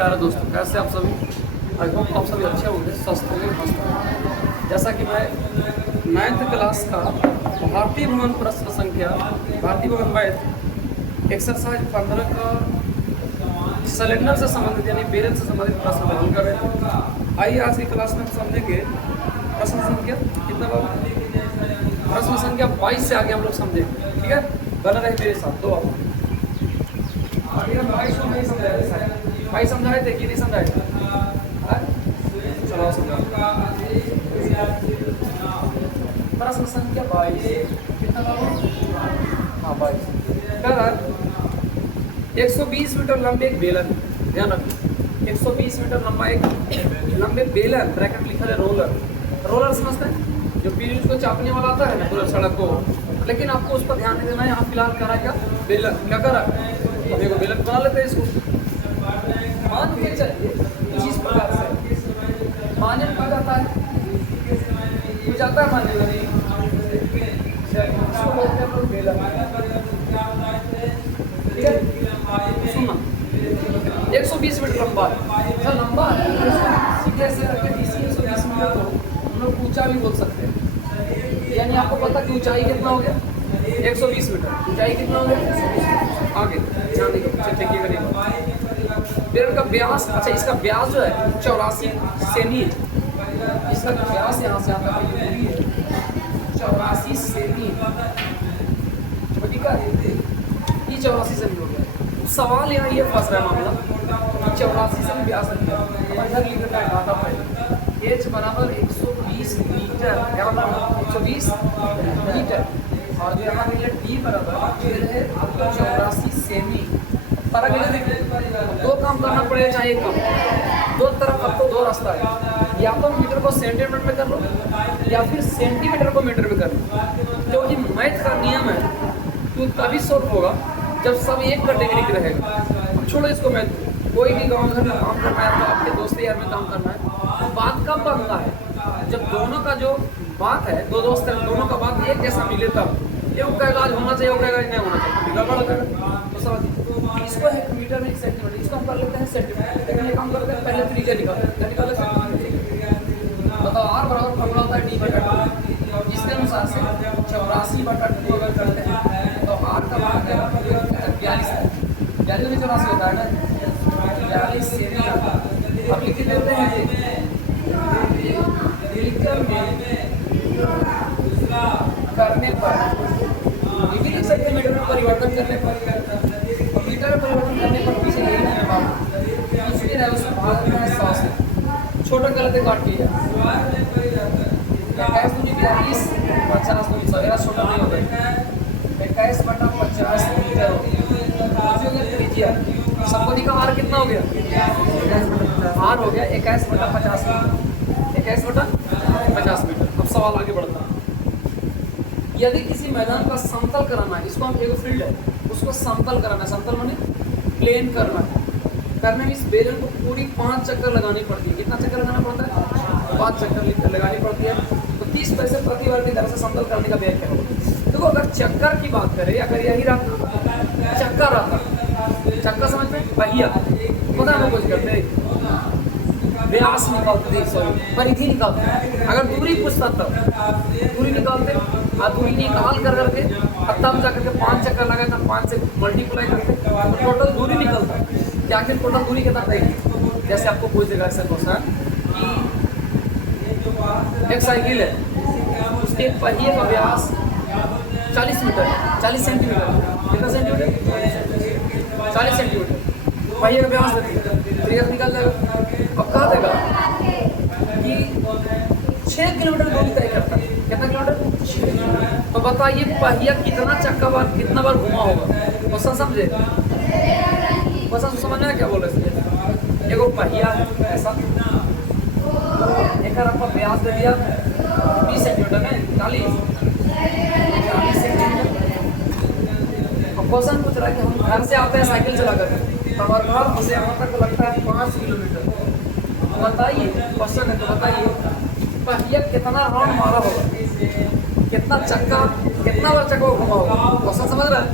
प्यारे दोस्तों, कैसे आप सभी? आई होप आप सभी अच्छे होंगे, स्वस्थ होंगे, मस्त होंगे। जैसा कि मैं 9th क्लास का भारतीय भवन प्रश्न संख्या, भारतीय भवन मैथ एक्सरसाइज 15 का सिलेंडर से संबंधित यानी बेलन से संबंधित प्रश्न को हल कर रहे थे। आइए आज की क्लास में हम समझेंगे प्रश्न संख्या कितना बार, प्रश्न संख्या 22 से आगे हम लोग समझेंगे। ठीक है, बना रहे मेरे साथ। दो आप अभी हम 22 को नहीं समझा रहे, 22 समझाए थे कि नहीं समझाए थे? चलो समझा। प्रश्न संख्या 22 कितना बार? हाँ 22। क्या रहा? 120 मीटर लंबे एक बेलन, ध्यान रखिए 120 मीटर लंबा एक लंबे बेलन, ब्रैकेट लिखा है रोलर। रोलर समझते हैं, जो पीली को चापने वाला आता है ना पूरा सड़क को, लेकिन आपको उस पर ध्यान नहीं देना है। यहाँ फिलहाल करा क्या? बेलन। क्या करा? अब एक बेलन बना लेते हैं इसको। मान के चलिए कुछ इस प्रकार से माने कहा जाता है, कुछ आता है माने इसको बोलते हैं बेलन। ठीक है, सुनना 120 मीटर लंबा है, लंबा है सीधे से रखते 120 मीटर को हम लोग ऊंचा भी बोल सकते हैं। यानी आपको पता कि ऊंचाई कितना हो गया? 120 मीटर। ऊंचाई कितना हो गया? आगे ध्यान देखिएगा। बेलन का व्यास, अच्छा इसका व्यास जो है 84 सेमी है। इसका व्यास यहाँ से आता है 84 सेमी। ठीक है, ये 84 सेमी हो गया। सवाल यहाँ ये फंस रहा है मामला 84 सेमी व्यास है। इधर लिख रखा है डाटा पर एच बराबर 120 मीटर, 120 मीटर, और यहाँ डी बराबर है 84 सेमी। फर्क है, देखिए दो काम करना पड़ेगा चाहे एक काम। दो तरफ आपको दो रास्ता है, या तो मीटर को सेंटीमीटर में कर लो या फिर सेंटीमीटर को मीटर में कर लो। क्योंकि मैथ का नियम है तो तभी सॉल्व होगा जब सब एक कैटेगरी के रहेगा। छोड़ो इसको, मैथ कोई भी गाँव घर में काम करना है तो आपके दोस्त यार में काम करना है, बात कब बनता है? जब दोनों का जो बात है, दो दोस्त हैं, दोनों का बात एक जैसा मिले तब। ये उनका इलाज होना चाहिए, उनका इलाज नहीं होना चाहिए, गड़बड़ हो जाएगा। तो समझ, इसको है मीटर में 1 सेंटीमीटर, इसको हम कर लेते हैं सेंटीमीटर। लेकिन ये काम करते हैं पहले त्रिज्या निकाल बताओ। आर बराबर फॉर्मूला होता है डी बटा टू, जिसके अनुसार से 84 बटा 2 अगर करते हैं तो आर का मान क्या है? 42 है। 42 में 84 होता है ना, 42 सेमी। अब लिख देते हैं मीटर में करने पर, ये भी लिख सकते हैं मीटर में परिवर्तन करने पर। मीटर में परिवर्तन करने पर पीछे यही नहीं है बाबू, कुछ भी रहे उसमें भाग में 100 से छोटा गलत है, काट लिया 21 दूनी 42, 50 दूनी 100, छोटा नहीं होता है। 21 बटा 50 मीटर हो गया। सबको दिखा आर कितना हो गया? आर हो गया 21 बटा 50 मीटर, 21 बटा 50 मीटर। अब सवाल आगे बढ़ता है। यदि किसी मैदान का समतल कराना है, इसको हम एक फील्ड है उसको समतल कराना है, समतल माने प्लेन करना है। करने में इस बेलन को पूरी 5 चक्कर लगानी पड़ती है। कितना चक्कर लगाना पड़ता है? 5 चक्कर लगानी पड़ती है। तो 30 पैसे प्रति वर्ग की दर से समतल करने का व्यय क्या होगा? देखो अगर चक्कर की बात करें, अगर यही रहता चक्कर रहता, चक्कर समझ में पहिया पता ना कुछ करते व्यास निकालते, सॉरी परिधि निकालते। अगर दूरी पूछता तब दूरी निकालते, और दूरी निकाल कर करके तब जा करके 5 चक्कर लगाए तब 5 से मल्टीप्लाई करते तो टोटल दूरी निकलता। क्या आखिर टोटल दूरी कितना रहेगी? जैसे आपको पूछ देगा ऐसा क्वेश्चन कि एक साइकिल है, उसके पहिए का व्यास 40 मीटर, 40 सेंटीमीटर। कितना सेंटीमीटर? 40 सेंटीमीटर पहिए का व्यास देती निकल जाएगा। अब कहा देगा कि 6 किलोमीटर दूरी तय करता है। कितना किलोमीटर? 6 किलोमीटर। तो बताइए पहिया कितना चक्का बार, कितना बार घुमा होगा? क्वेश्चन समझे? क्वेश्चन समझ में क्या बोल रहे थे? एगो पहिया है ऐसा, एक आपका व्यास दे दिया 20 सेंटीमीटर में, 40 सेंटीमीटर। क्वेश्चन पूछ रहा है कि हम घर से आते हैं साइकिल चला कर, हमारे घर से यहाँ तक लगता है 5 किलोमीटर। बताइए क्वेश्चन है, तो बताइए पहिया कितना राउंड मारा होगा, कितना चक्का, कितना बार चक्का घुमा होगा? क्वेश्चन समझ रहा है?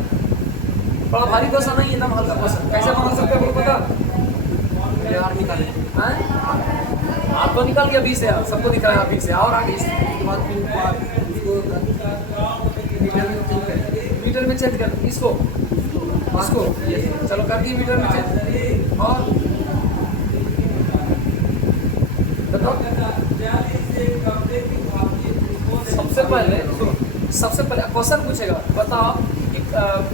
बड़ा भारी क्वेश्चन नहीं, एकदम हल्का क्वेश्चन। कैसे बना सकते हैं पता? आर निकाले हैं, आप तो निकल गया 20 है, सबको दिख रहा है 20 है। और आगे इसके बाद फिर मीटर में चेंज कर इसको, चलो कर दिए मीटर में चेंज। और बताओ सबसे पहले क्वेश्चन पूछेगा, बताओ कि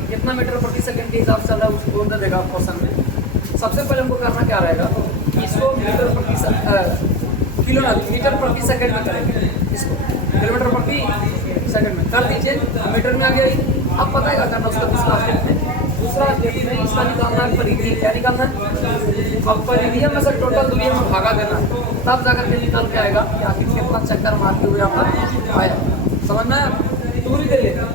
कितना मीटर प्रति सेकंड के हिसाब से चल रहा है, उसको दे देगा क्वेश्चन में। सबसे पहले हमको करना क्या रहेगा, इसको मीटर प्रति सेकंड में करेंगे, इसको किलोमीटर प्रति सेकंड में कर दीजिए, मीटर में आ गया। अब पता है क्या करना उसका दूसरा स्टेप में, इसका निकालना है परिधि। क्या निकालना है, अब परिधि में से टोटल दूरी में भागा देना है, तब जाकर के निकल के आएगा कि आखिर कितना चक्कर मारते हुए यहाँ पर आया। समझ में आया, दूरी दे लेगा।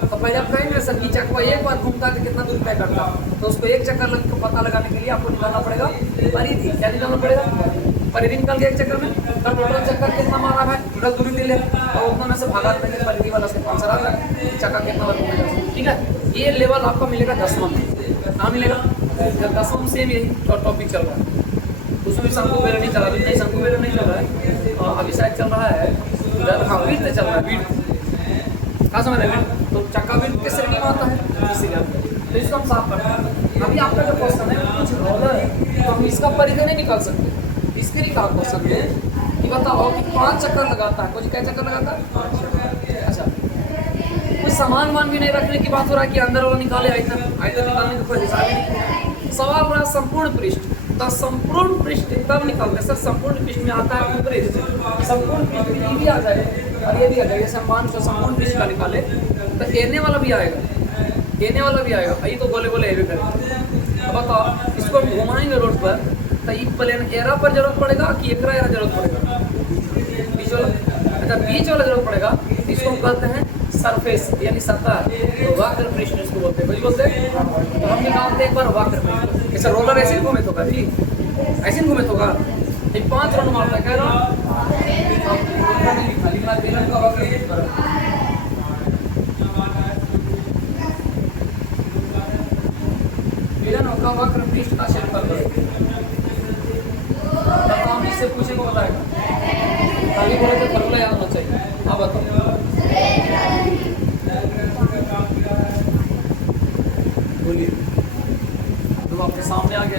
तो पहले आप कहेंगे सर कि चक्कर एक बार घूमता है तो कितना दूरी तय करता है, तो उसको एक चक्कर लग के पता लगाने के लिए आपको निकालना पड़ेगा परिधि। क्या निकालना पड़ेगा, परिधि निकाल के एक चक्कर में, तो टोटल चक्कर कितना मारा है, टोटल दूरी दे ले, तो उतना में से भागा देंगे परिधि वाला से आंसर आ जाए चक्का कितना बार घूमेगा। ठीक है, ये लेवल आपका मिलेगा 10वां में। कहाँ मिलेगा, 10वां में सेम यही टॉपिक चल रहा है, उसमें भी शंकु बेलन नहीं चला, नहीं शंकु बेलन नहीं चल रहा है, अभी शायद चल रहा है हाँ विड्थ चल रहा है, विड्थ। कहाँ समझ रहे हैं, तो चक्का विड्थ किस श्रेणी में आता है, इसीलिए तो इसको हम साफ करते हैं। अभी आपका जो क्वेश्चन है कुछ रोलर है, तो हम इसका परिधि नहीं निकाल सकते। इसके लिए कहा क्वेश्चन में कि बताओ कि 5 चक्कर लगाता है, कुछ क्या चक्कर लगाता है। अच्छा, कुछ सामान भी नहीं रखने की बात हो रहा है कि अंदर वाला निकाले, आइटम निकालने का कोई हिसाब ही नहीं। सवाल हो रहा है संपूर्ण पृष्ठ, तो संपूर्ण पृष्ठ तब निकालते सर, संपूर्ण पृष्ठ में आता है पृष्ठ, संपूर्ण पृष्ठ में ये भी आ जाए और ये भी आ जाए। जैसे मान लो संपूर्ण पृष्ठ का निकाले तो एने वाला भी आएगा, ये तो गोले ये करेंगे। अब बताओ इसको हम घुमाएंगे रोड पर, तो ये प्लेन एरा पर जरूरत पड़ेगा कि एकरा एरा जरूरत पड़ेगा, बीच वाला। अच्छा, बीच वाला जरूरत पड़ेगा, इसको हम कहते हैं सरफेस यानी सतह, तो वक्र पृष्ठ इसको बोलते हैं। कुछ बोलते हैं, तो हम निकालते हैं एक बार वक्र पृष्ठ। जैसे रोलर ऐसे ही घूमे तो का जी, ऐसे ही घूमे तो का 5 राउंड मारता है, कह रहा बेलन का वक्र पृष्ठ पर का वक्र पृष्ठ का क्षेत्रफल करो। हम इससे पूछे को बताएगा, आगे बोले तो फॉर्मूला याद होना चाहिए। हाँ बताओ, बोलिए, तो आपके सामने आ गया।